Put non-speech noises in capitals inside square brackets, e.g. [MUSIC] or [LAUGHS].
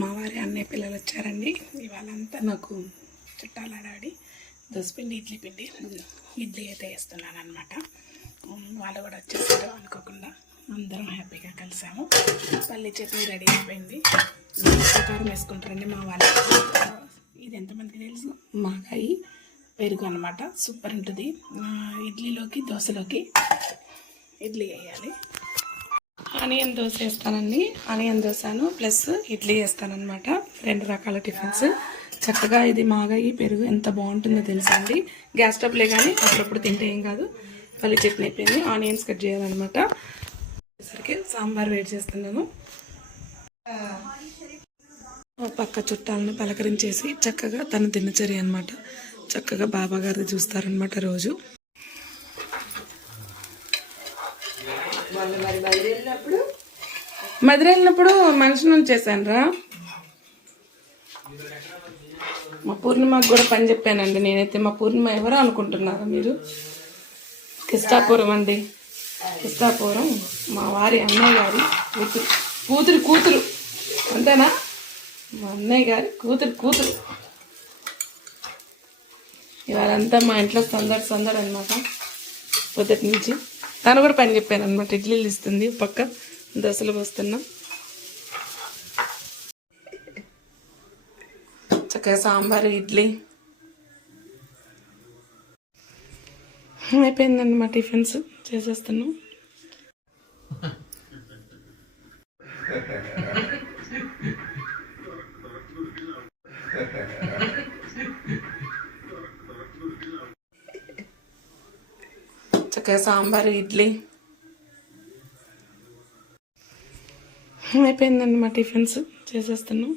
మా వారి అన్నయ్య పిల్లలు వచ్చారండి. ఇవాళంతా నాకు చుట్టాలు ఆడాడి దోసపిండి ఇడ్లీ పిండి ఇడ్లీ అయితే వేస్తున్నాను అనమాట వాళ్ళు కూడా వచ్చేసారు అనుకోకుండా అందరం హ్యాపీగా కలిసాము. పల్లి చట్నీ రెడీ అయిపోయింది. కారం వేసుకుంటారండి మా వాళ్ళు. ఇది ఎంతమందికి తెలుసు? మాకాయి పెరుగు అనమాట సూపర్ ఉంటుంది. ఇడ్లీలోకి దోశలోకి ఇడ్లీ వేయాలి. ఆనియన్ దోశ వేస్తానండి. ఆనియన్ దోశను ప్లస్ ఇడ్లీ వేస్తానమాట రెండు రకాల టిఫిన్స్. చక్కగా ఇది మాగాయి పెరుగు ఎంత బాగుంటుందో తెలుసా అండి గ్యాస్ స్టవ్లే కానీ అప్పుడప్పుడు తింటే ఏం కాదు. పల్లి చట్నీ అయిపోయింది. ఆనియన్స్ కట్ చేయాలన్నమాట. సరికి సాంబార్ వేడి చేస్తున్నాను. పక్క చుట్టాలను పలకరించేసి చక్కగా తన దినచర్య అనమాట చక్కగా బాబా గారిది చూస్తారనమాట రోజు. మధుర వెళ్ళినప్పుడు మనిషి నుంచి చేశాను రా. మా పూర్ణిమకు కూడా పని చెప్పానండి. నేనైతే మా పూర్ణిమ ఎవరో అనుకుంటున్నారా మీరు? కిష్టాపురం అండి. కిష్టాపురం. మా వారి అన్నయ్య గారి కూతురు. కూతురు కూతురు. అంతేనా? మా అన్నయ్య గారి కూతురు కూతురు. ఇవాళంతా మా ఇంట్లో సందడి సందడి అనమాట పొద్దుటి నుంచి. తను కూడా పని చెప్పాను అనమాట ఇడ్లీలు ఇస్తుంది పక్క దశలు పోస్తున్నాం. చక్కగా సాంబార్ ఇడ్లీ. అయిపోయిందన్నమాట టిఫిన్స్. చేసేస్తున్నాం. [LAUGHS] చక్కగా సాంబార్ ఇడ్లీ. అయిపోయిందండి మా టిఫిన్స్ చేసేస్తున్నాం.